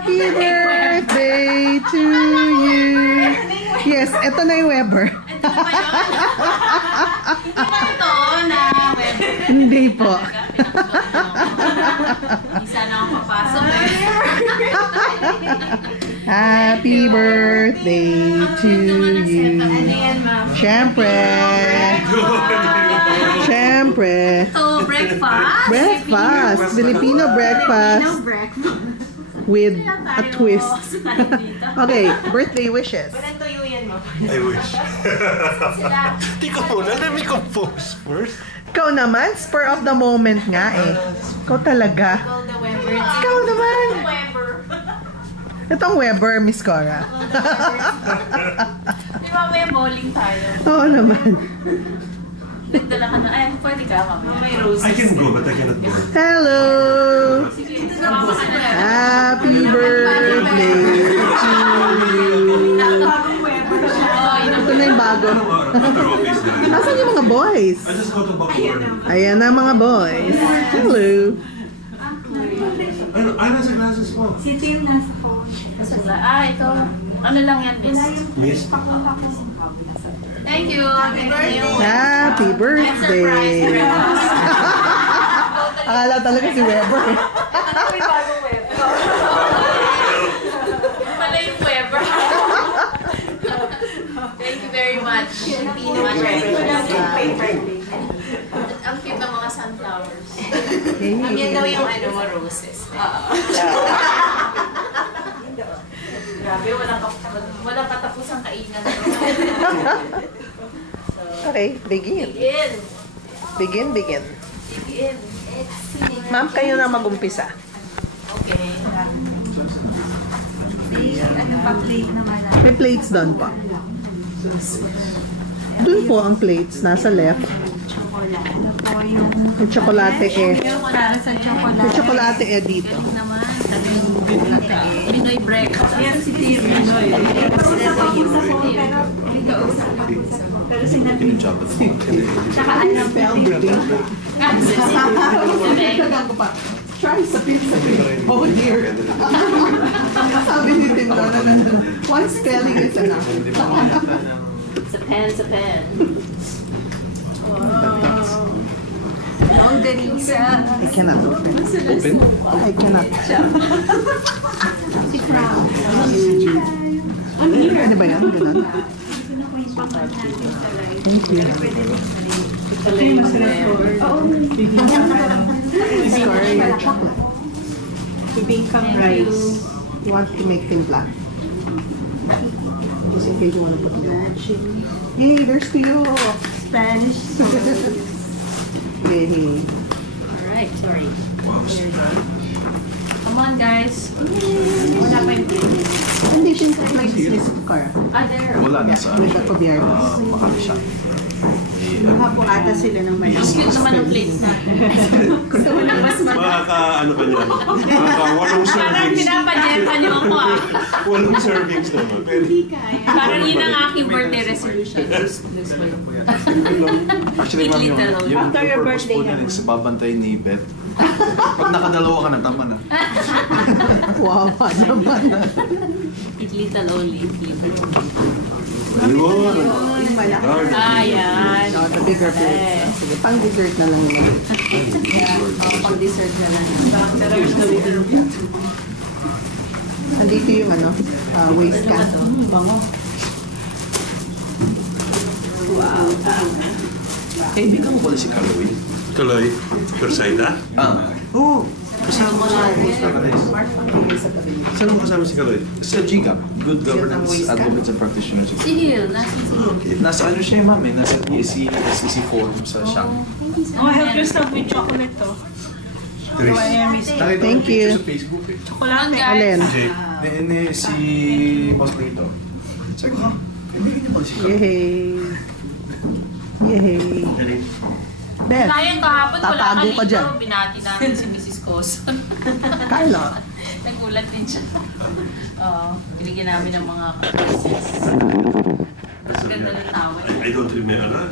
Happy birthday to you. Yes, ito na yung Weber. Ito na ba yun? Hindi ba ito na Weber? Hindi po. Hindi sana ako papasok eh. Happy birthday to you. Siyempre. Siyempre. So, breakfast? Breakfast. Filipino breakfast. With a twist. Okay, birthday wishes. I wish. Tika muna, let me compose first. Ikaw naman, spur of the moment nga eh. Ikaw talaga. Ikaw naman. Itong Weber, Miss Cora. Di ba may bowling tayo? Oo naman. Nagdala ka na. Ay, pwede ka mamaya. May roses. I can go, but I cannot go. Hello! Sige, sumama ka na. Happy birthday to you. Ito na yung bago. Nasaan yung mga boys? I just got a bubble. Ayan na mga boys. Hello. Ay, nasa glasses mo. Si Tim nasa phone. Ito. Ano lang yan, miss? Miss? Thank you. Happy birthday. Happy birthday. Akala talaga si Weber. May bagong Weber. Pala yung Weber. Thank you very much. Ang cute ng mga sunflowers. Yan daw yung roses. Grabe, walang katapusang kainan. Okay, begin. Begin. Begin. Ma'am, kayo na mag-umpisa. Okay. Pa-plate naman na. May plates doon po. Doon po ang plates, nasa left. Chocolate. Ito po yung... Yung tsokolate eh. Para sa chocolate. Yung tsokolate eh dito. Galing naman. Sabi yung Pinoy breakfast. Yan si Tim. Pero sinabi. Tsaka ano pa. Try sa pizza. Oh dear. Sabi ni Tim na one spelling is enough. Sa pen. Oh, Denisa. I cannot open. Open? I cannot. Si Crown. Ano ba yan? Ganun? Thank you. Sorry, your chocolate. Bibingkang rice. You want to make timpla? Just in case you want to put milk. Yay, there's to you. Spanish. Yay. Alright, sorry. Here we go. Come on, guys. Wala pa yung Hindi siya sa place Miss Cara. there. Wala na sa With the Cobiardos. Makati siya. Mukha po ata sila ng may. Ang cute naman ng plates na. Ano ka niya? Walong Parang servings. pinapajepa niyo ako Walong servings naman. Pero, Parang yun ang aking birthday resolution. This way. Actually, ma'am, yung After your purpose birthday po na sa babantay ni Beth. Pag nakadalawa ka na, tama na. Wow, naman. Eat little only. ayun. Ayan. No, the bigger plate. Sige, pang dessert na lang yun. Pang dessert na lang. Nandito yung waste can. Bango. Kaibigan mo pala si Kaloy? Kaloy, Persaida? Oo. Kasama mo lang. Saan mo kasama si Kaloy? Sa GCAP, Good Governance Advocates and Practitioners. Si Hill. Nasa si Hill. Nasa ano siya, ma'am eh, nasa PSC, SEC Forum sa Shanghai. Oh, help yourself with chocolate to. Thank you. Sa Facebook eh. Chocolate, guys. Alin? Then si Boss Lito. Sabi ko, kaibigan niyo pala si Kaloy. Yay. Beth, Sayang kahapon, wala tatago ka ka dyan. dito. Binati namin si Mrs. Coson. Carlo. Nagulat din siya. Oo. Binigyan namin ng mga kapatid. Ganda ng tawag. I don't remember.